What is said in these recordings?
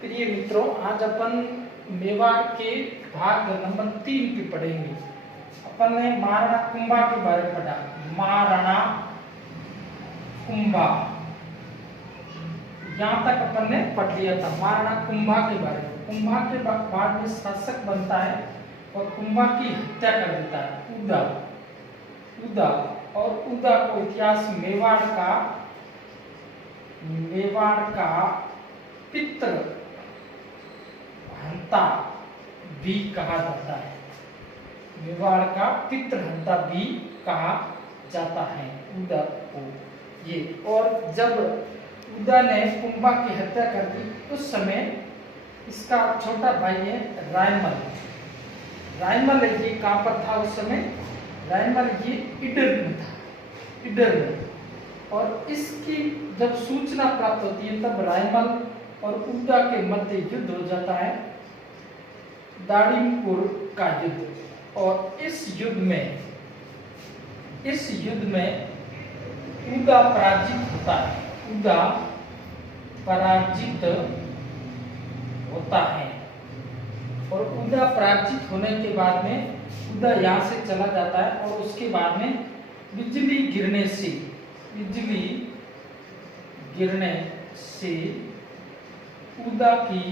प्रिय मित्रों, आज अपन मेवाड़ के भाग नंबर 3 पे पढ़ेंगे। अपन ने महाराणा कुंभा के बारे में पढ़ा। महाराणा कुंभा यहाँ तक अपन ने पढ़ लिया था। महाराणा कुंभा के बारे में, कुंभा के बाद में शासक बनता है और कुंभा की हत्या कर देता है उदा। उदा और उदा को इतिहास मेवाड़ का पितृ हंता भी कहा जाता है। मेवाड़ का पितृ हंता भी कहा जाता है उदा को ये। और जब उदा ने कुंभा की हत्या कर दी उस समय इसका छोटा भाई है रायमल। रायमल ये कहाँ पर था उस समय? रायमल ये इडर में था, इडर में। और इसकी जब सूचना प्राप्त होती है तब रायमल और उदा के मध्य युद्ध हो जाता है, दाड़ीपुर का युद्ध। और इस युद्ध में उदा पराजित होता है। उदा पराजित होता है और उदा पराजित होने के बाद में उदा यहाँ से चला जाता है और उसके बाद में बिजली गिरने से उदा की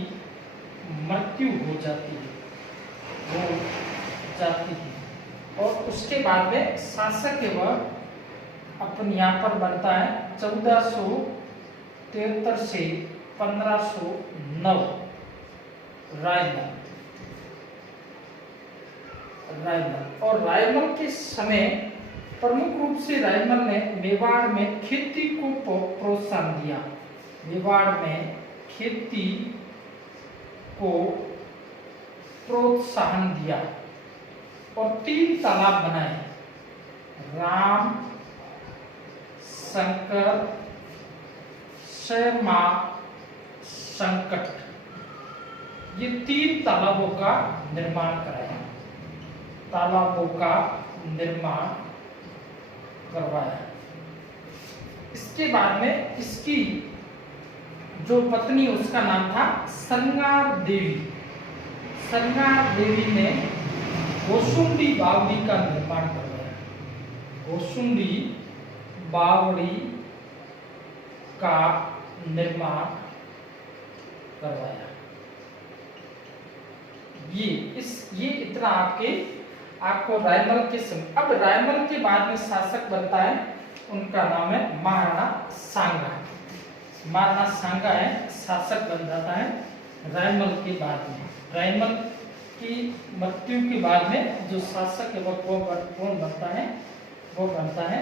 मृत्यु हो जाती है। और उसके बाद में शासक वह अपन यहाँ पर बनता है 1473 से 1509 रायमल। और रायमल के समय प्रमुख रूप से रायमल ने मेवाड़ में खेती को प्रोत्साहन दिया। मेवाड़ में खेती को प्रोत्साहन दिया और 3 तालाब बनाए। राम, शंकर, शर्मा, संकट, ये 3 तालाबों का निर्माण कराया। इसके बाद में इसकी जो पत्नी उसका नाम था संगार देवी। संगार देवी ने गोसुंडी बावड़ी का निर्माण करवाया। गोसुंडी बावड़ी का निर्माण करवाया। ये इतना आपको रायमल के समय। अब रायमल के बाद में शासक बनता है, उनका नाम है महाराणा सांगा। महाराणा सांगा है शासक बन जाता है रायमल के बाद में। रायमल की मृत्यु के बाद में जो शासक है वो कौन बनता है? वो बनता है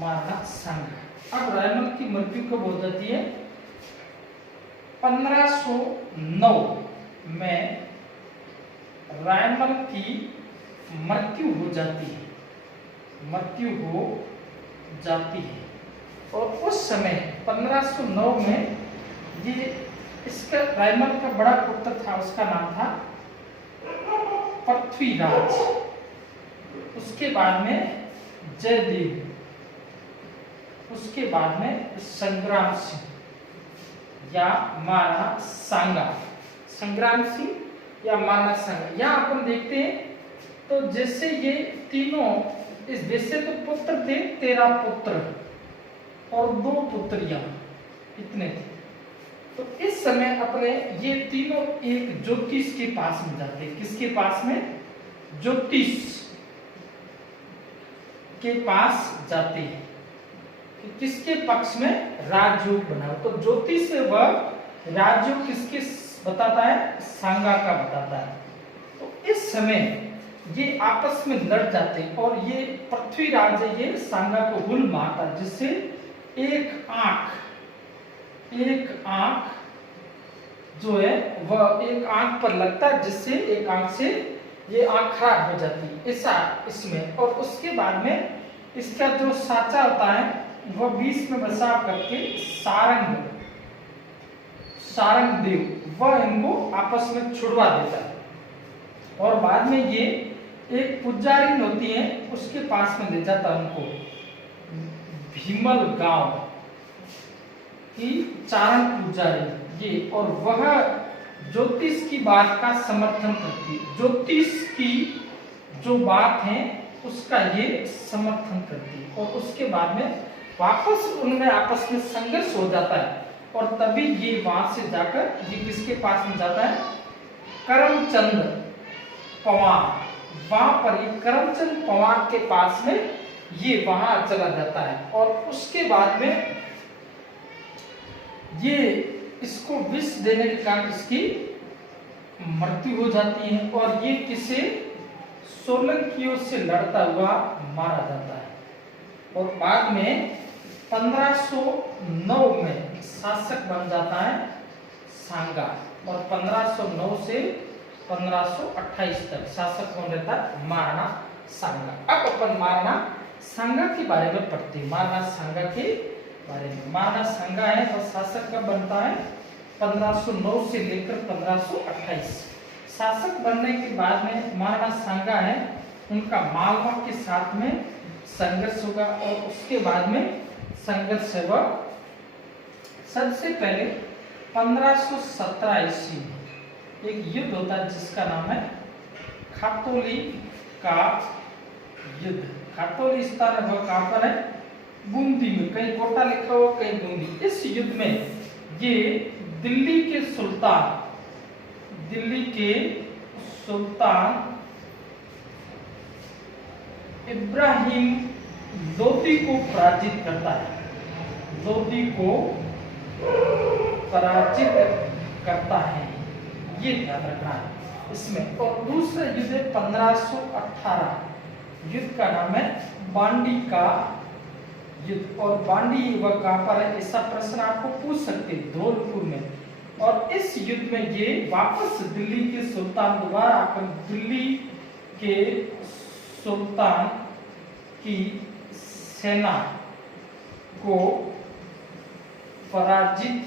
महाराणा सांगा। अब रायमल की मृत्यु कब हो जाती है? 1509 में रायमल की मृत्यु हो जाती है। और उस समय 1509 में ये इसका रायमल का बड़ा पुत्र था, उसका नाम था पृथ्वीराज। उसके बाद में जयदेव, उसके बाद में संग्राम सिंह या महाराणा सांगा। संग्राम सिंह या महाराणा सांगा। यहाँ अपन देखते हैं तो जैसे ये तीनों इस देश से तो पुत्र थे 13 पुत्र और 2 पुत्रियां, इतने थे। तो इस समय अपने ये तीनों एक ज्योतिष के पास में जाते हैं। किसके पास में? ज्योतिष के पास जाते हैं कि किसके पक्ष में राजयोग बनाओ। तो ज्योतिष से वह राजयोग किसके बताता है? सांगा का बताता है। तो इस समय ये आपस में लड़ जाते हैं और ये पृथ्वीराज ये सांगा को हुल मारता, जिससे एक आंख जो है वह एक आंख पर लगता है, जिससे एक आंख से ये आंख खराब हो जाती है ऐसा इसमें। और उसके बाद में इसका जो साचा होता है वह बीच में बसाव करके सारंग देव वह इनको आपस में छुड़वा देता है। और बाद में ये एक पुजारी होती है उसके पास में ले जाता उनको। भीमल गांव की चारण पुजारी ये, और वह ज्योतिष की बात का समर्थन करती है। ज्योतिष की जो बात है उसका ये समर्थन करती है। और उसके बाद में वापस उनमें आपस में संघर्ष हो जाता है, और तभी ये वहां से जाकर ये किसके पास में जाता है, करमचंद पवार। वहां पर ये करमचंद पवार के पास में ये वहां चला जाता है, और उसके बाद में ये इसको विष देने के कारण इसकी मृत्यु हो जाती है, और ये किसे सोलंकियों से लड़ता हुआ मारा जाता है। और बाद में 1509 में शासक बन जाता है सांगा, और 1509 से 1528 तक शासक कौन रहता है, महाराणा सांगा। अब अपन महाराणा सांगा के बारे में पढ़ते हैं। महाराणा सांगा के बारे में, महाराणा सांगा है तो शासक कब बनता है, 1509 से लेकर 1528। शासक बनने के बाद में महाराणा सांगा है, उनका मालवा के साथ में संघर्ष होगा, और उसके बाद में संघर्ष है वह सबसे पहले 1517 ईस्वी में एक युद्ध होता है जिसका नाम है खातौली का युद्ध। खातौली स्थान है वह कहां पर है, बूंदी में, कहीं कोटा लिखा हुआ कहीं बूंदी। इस युद्ध में ये दिल्ली के सुल्तान इब्राहिम लोदी को पराजित करता है, लोदी को पराजित करता है, ये ध्यान रखना है इसमें। और दूसरा युद्ध है 1518, युद्ध का नाम है बांडी का युद्ध। और बांडी वह कहां पर है, ऐसा प्रश्न आपको पूछ सकते हैं, धौलपुर में। और इस युद्ध में ये वापस दिल्ली के सुल्तान दोबारा आकर दिल्ली के सुल्तान की सेना को पराजित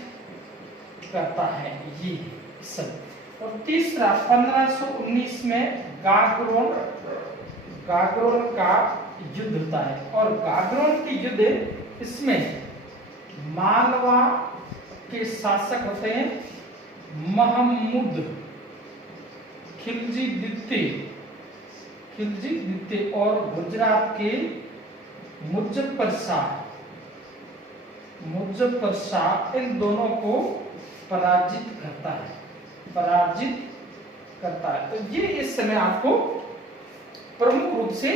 करता है, ये सब। और तीसरा 1519 में गागरोन का युद्ध होता है, और गागरोन की युद्ध इसमें मालवा के शासक होते हैं महमूद खिलजी द्वितीय, और गुजरात के मुजफ्फर शाह इन दोनों को पराजित करता है। तो ये इस समय आपको प्रमुख रूप से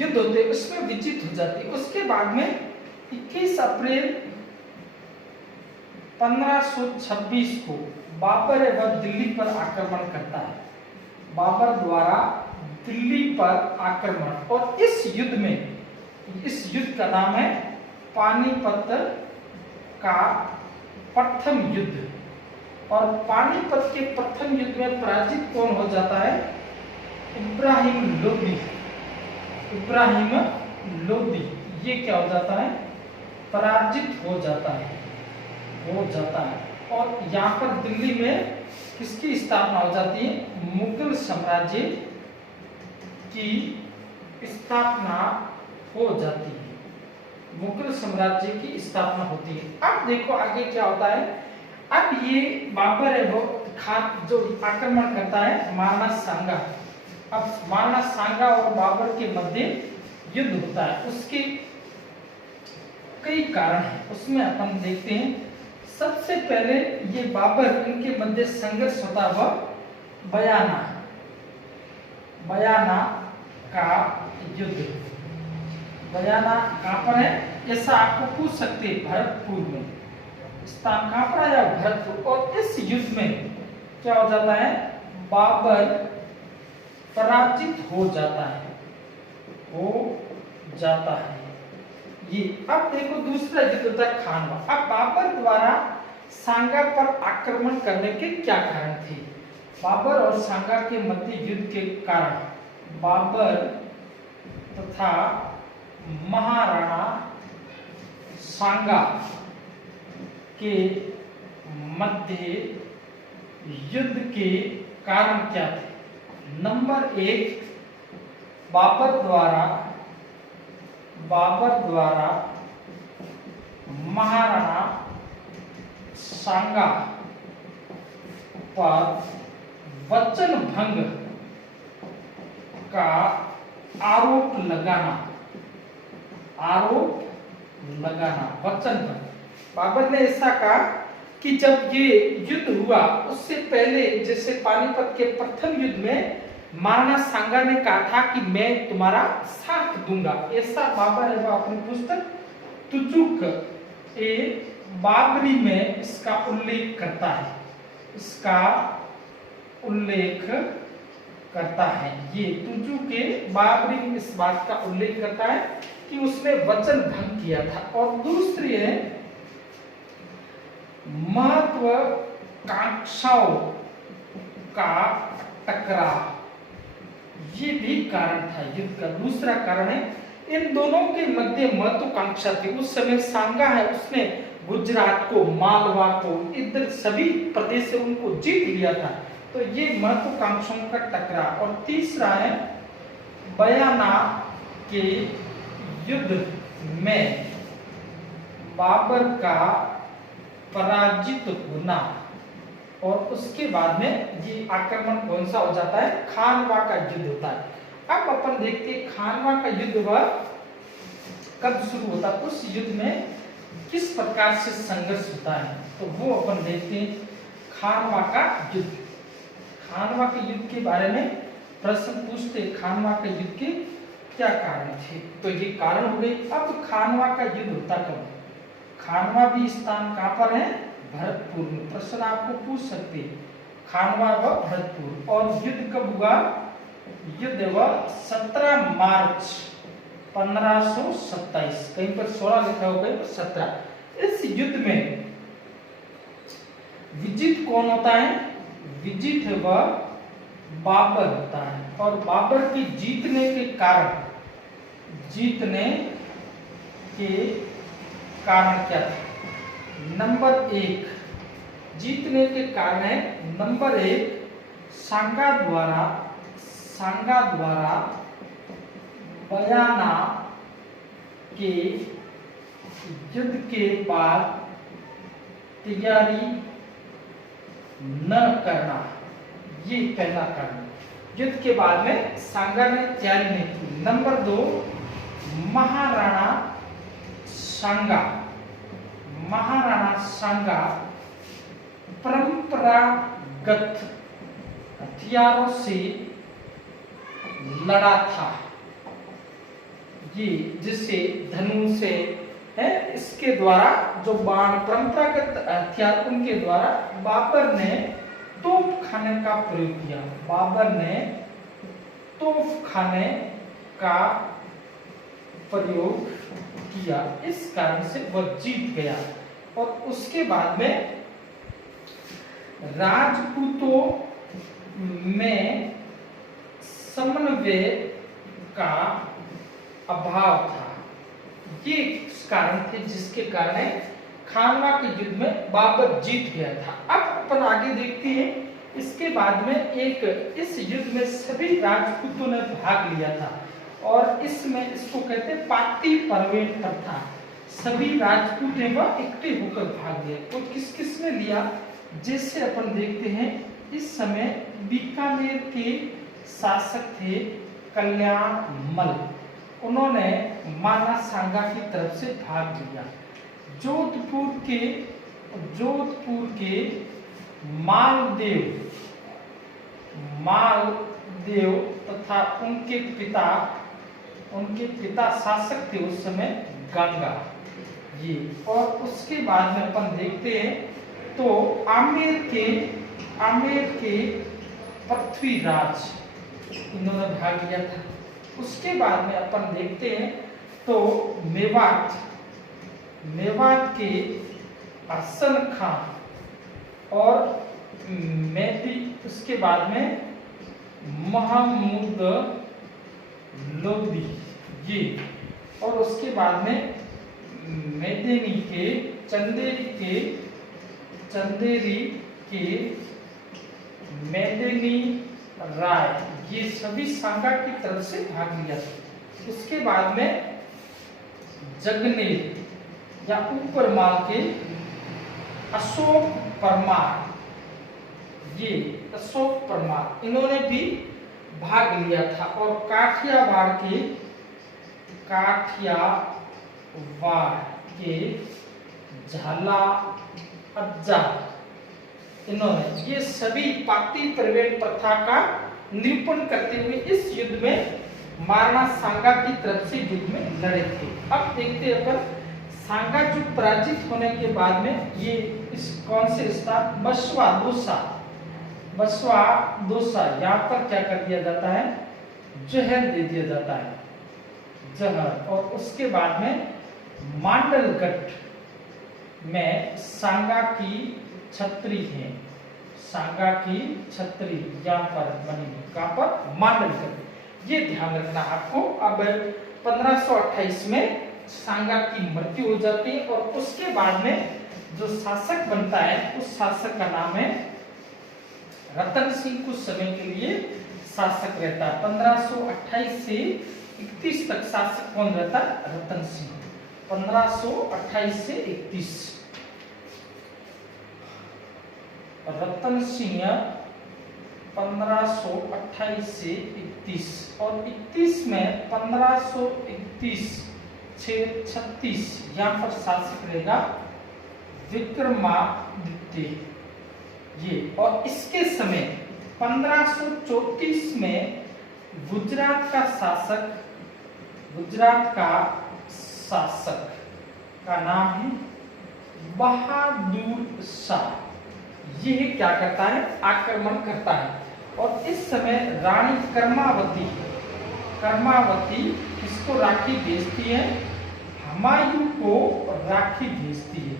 युद्ध होते हैं, उसमें विजित हो जाती है। उसके बाद में 21 अप्रैल 1526 को बाबर वह दिल्ली पर आक्रमण करता है, बाबर द्वारा दिल्ली पर आक्रमण। और इस युद्ध का नाम है पानीपत का प्रथम युद्ध। और पानीपत के प्रथम युद्ध में पराजित कौन हो जाता है, इब्राहिम लोदी। ये क्या हो जाता है, पराजित हो जाता है। और यहाँ पर दिल्ली में किसकी स्थापना हो जाती है, मुगल साम्राज्य की स्थापना हो जाती है, मुगल साम्राज्य की स्थापना होती है। अब देखो आगे क्या होता है। अब ये बाबर है वो जो आक्रमण करता है महाराणा सांगा। अब महाराणा सांगा और बाबर के मध्य युद्ध होता है, उसके कई कारण हैं, उसमें अपन देखते हैं। सबसे पहले ये बाबर इनके मध्य संघर्ष होता हुआ बयाना का युद्ध। बयाना कहां पर है, ऐसा आपको पूछ सकते हैं, भरतपुर में। स्थान कहां पर आया, भरतपुर। और इस युद्ध में क्या हो जाता है, बाबर पराजित हो जाता है। ये अब देखो दूसरा युद्ध होता है खानवा। अब बाबर द्वारा सांगा पर आक्रमण करने के क्या कारण थे, बाबर और सांगा के मध्य युद्ध के कारण बाबर तथा महाराणा सांगा के मध्य युद्ध के कारण क्या थे। नंबर 1, बाबर द्वारा महाराणा सांगा पर वचन भंग का आरोप लगाना, वचन भंग। बाबर ने ऐसा कहा कि जब ये युद्ध हुआ उससे पहले, जैसे पानीपत के प्रथम युद्ध में महाराणा सांगा ने कहा था कि मैं तुम्हारा साथ दूंगा, ऐसा बाबर है वो अपनी पुस्तक तुजुक ए बाबरी में इसका उल्लेख करता है, ये तुजुक ए बाबरी में इस बात का उल्लेख करता है कि उसने वचन भंग किया था। और दूसरी है महत्वाकांक्षाओं का टकराव, ये भी कारण था युद्ध का। दूसरा कारण है इन दोनों के मध्य महत्वाकांक्षा थी। उस समय सांगा है उसने गुजरात को, मालवा को, इधर सभी प्रदेश से उनको जीत लिया था, तो ये महत्वाकांक्षाओं का टकराव। और तीसरा है बयाना के युद्ध में बाबर का पराजित होना, और उसके बाद में ये आक्रमण कौन सा हो जाता है, खानवा का युद्ध होता है। अब अपन देखते हैं खानवा का युद्ध वह कब शुरू होता है, उस युद्ध में किस प्रकार से संघर्ष होता है, तो वो अपन देखते हैं। खानवा का युद्ध, खानवा के युद्ध के बारे में प्रश्न पूछते, खानवा के युद्ध के क्या कारण थे, तो ये कारण हो गए। अब खानवा का युद्ध होता कब, खानवा भी स्थान कहां पर है, भरतपुर में। प्रश्न आपको पूछ सकते हैं खानवा व भरतपुर। और युद्ध कब हुआ, युद्ध हुआ 17 मार्च 1527, कहीं पर 16 लिखा होगा, कहीं पर 17। इस युद्ध में विजित कौन होता है, विजित वह बाबर होता है। और बाबर की जीतने के कारण क्या था, नंबर 1 जीतने के कारण है, नंबर 1 सांगा द्वारा बयाना के युद्ध के बाद तैयारी न करना, ये पहला कारण। युद्ध के बाद में सांगा ने तैयारी नहीं की। नंबर 2 महाराणा सांगा परंपरागत हथियारों से लड़ा था, ये जिससे धनुष से है, इसके द्वारा जो बाण परंपरागत हथियार, उनके द्वारा बाबर ने तोप खाने का प्रयोग किया, बाबर ने तोप खाने का प्रयोग किया, इस कारण से वह जीत गया। और उसके बाद में राजपूतों में समन्वय का अभाव था, ये कारण थे जिसके कारण खानवा के युद्ध में बाबर जीत गया था। अब अपन आगे देखते हैं, इसके बाद में इस युद्ध में सभी राजपूतों ने भाग लिया था, और इसमें इसको कहते हैं पाटी परवेन प्रथा, सभी राजपूत ने वह इकट्ठे होकर भाग लिया। तो किस किस ने लिया, जैसे अपन देखते हैं, इस समय बीकानेर के शासक थे कल्याण मल, उन्होंने महाराणा सांगा की तरफ से भाग लिया। जोधपुर के मालदेव तथा उनके पिता शासक थे उस समय गंगा जी। और उसके बाद में अपन देखते हैं तो आमेर के पृथ्वीराज, इन्होंने भाग लिया था। उसके बाद में अपन देखते हैं तो मेवात के हसन खान और मेदी, उसके बाद में महमूद लोधी जी, और उसके बाद में मेदेनी के चंदेरी के मेदेनी राय, ये सभी सांगा की तरफ से भाग लिया था। उसके बाद में जगनेर या ऊपर माल के अशोक परमार, ये अशोक परमार, इन्होंने भी भाग लिया था। और काठियावाड़ के झाला अज्जा, इन्होंने ये सभी पाती प्रवेश प्रथा का निरूपण करते हुए इस युद्ध में महाराणा सांगा की तरफ से युद्ध में लड़े थे। अब देखते हैं अपन सांगा जो पराजित होने के बाद में ये इस कौन से स्थान बसवा दोसा यहाँ पर क्या कर दिया जाता है, जहर दे दिया जाता है, जहर। और उसके बाद में मांडलगढ़ में सांगा की छतरी है, सांगा की छतरी यहाँ पर बनी, कहाँ पर, मांडलगढ़। ये ध्यान रखना आपको। अब 1528 में सांगा की मृत्यु हो जाती है और उसके बाद में जो शासक बनता है उस शासक का नाम है रतन सिंह। कुछ समय के लिए शासक रहता है। 1528 से 31 तक शासक कौन रहता है, रतन सिंह। 1528 से 31 रतन सिंह, 1528 से 31। और 31 में 1531 36 यहाँ पर शासक रहेगा विक्रमादित्य। ये और इसके समय 1534 में गुजरात का शासक का नाम है बहादुर शाह। ये क्या करता है, आक्रमण करता है। और इस समय रानी कर्मावती किसको राखी भेजती है, हुमायूं को राखी भेजती है,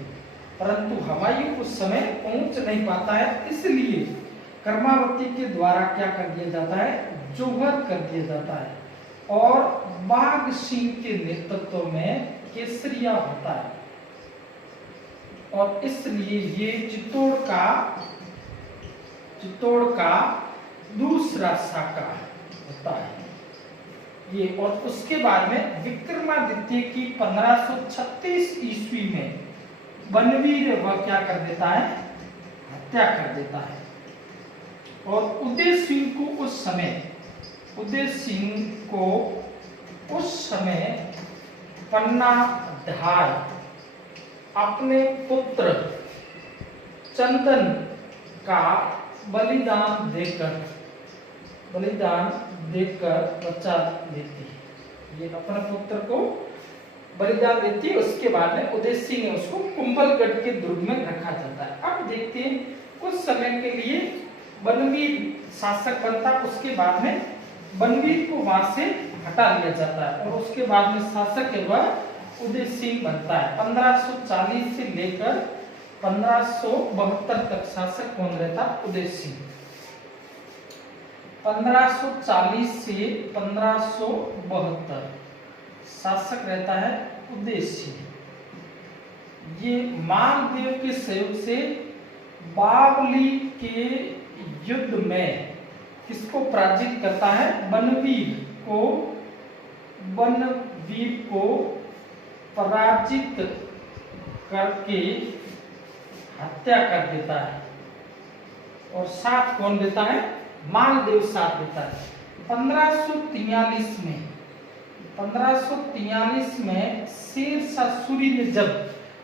परंतु हुमायूं उस समय पहुंच नहीं पाता है, इसलिए कर्मावती के द्वारा क्या कर दिया जाता है, जोहर कर दिया जाता है। और बाघ सिंह के नेतृत्व में केसरिया होता है। और इसलिए ये चित्तौड़ का दूसरा शाखा होता है ये। और उसके बाद में विक्रमादित्य की 1536 ईस्वी में बनवीर वह क्या कर देता है, हत्या कर देता है। और उदय सिंह को उस समय पन्ना ढाल अपने पुत्र चंदन का बलिदान देकर बचा लेती है। ये अपने पुत्र को बलिदान देती है। उसके बाद में उदय सिंह ने उसको कुंभलगढ़ के दुर्ग में रखा जाता है। अब देखते हैं कुछ समय के लिए बनवीर शासक बनता, उसके बाद में बनवीर को वहां से हटा लिया जाता है। और उसके बाद में शासक है वह उदय सिंह बनता है। 1540 से लेकर 1572 तक शासक कौन रहता, उदय सिंह। 1540 से 1572 शासक रहता है उदय सिंह। ये मालदेव के सहयोग से बावली के युद्ध में किसको पराजित करता है, बनवीर को पराजित करके हत्या कर देता है। और साथ कौन देता है, मालदेव साथ देता है। 1543 में शेरशाह सूरी ने जब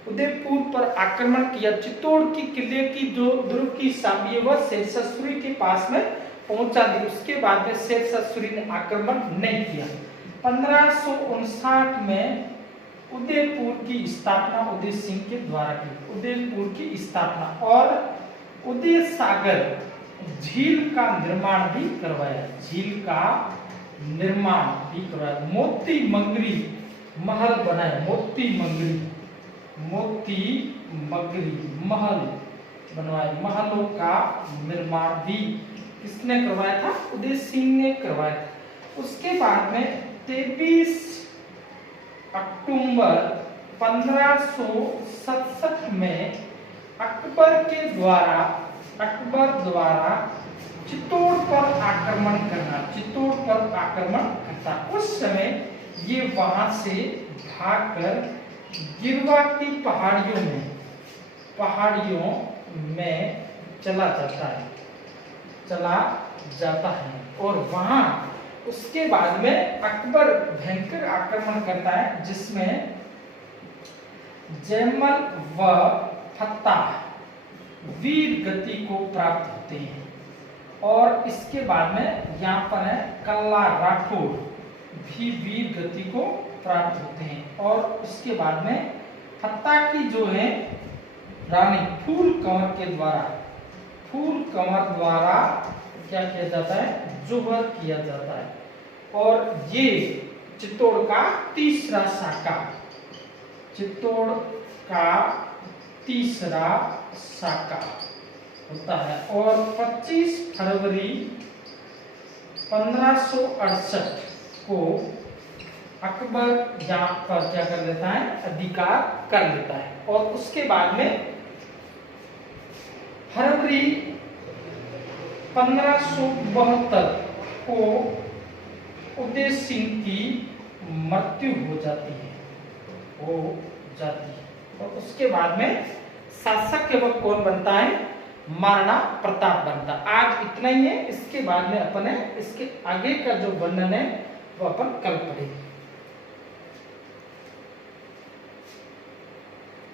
उदयपुर पर आक्रमण किया, चित्तौड़ की किले की जो दुर्ग की चाबी है वह शेरशाह सूरी के पास में पहुंचा दी। उसके बाद में शेरशाह सूरी ने आक्रमण नहीं किया। 1559 में उदयपुर की स्थापना उदय सिंह के द्वारा की, उदयपुर की स्थापना। और उदय सागर झील का निर्माण भी करवाया, मोती मंगरी महल बनाया, मोती मंगरी महल बनवाए। महलों का निर्माण भी किसने करवाया था, उदय सिंह ने करवाया था। उसके बाद में 23 अक्टूबर 1567 में अकबर द्वारा चित्तौड़ पर आक्रमण करता। उस समय ये वहां से भागकर गिरवा की पहाड़ियों में चला जाता है। चला जाता है और वहां उसके बाद में अकबर भयंकर आक्रमण करता है, जिसमें जयमल व फत्ताह वीर गति को प्राप्त होते हैं। और इसके बाद में यहाँ पर है कल्ला राठौर भी वीर गति को प्राप्त होते हैं। और उसके बाद में फत्ताह की जो है रानी फूल कंवर द्वारा क्या किया जाता है, जोहर किया जाता है। और ये चित्तौड़ का तीसरा साका होता है। और 25 फरवरी 1568 को अकबर यहाँ पर क्या कर लेता है, अधिकार कर लेता है। और उसके बाद में फरवरी 1572 को उदय सिंह की मृत्यु हो जाती है। और उसके बाद में शासक केवल कौन बनता है, महाराणा प्रताप बनता। आज इतना ही है। इसके बाद में अपन इसके आगे का जो वर्णन है वो अपन कल पढ़ेंगे।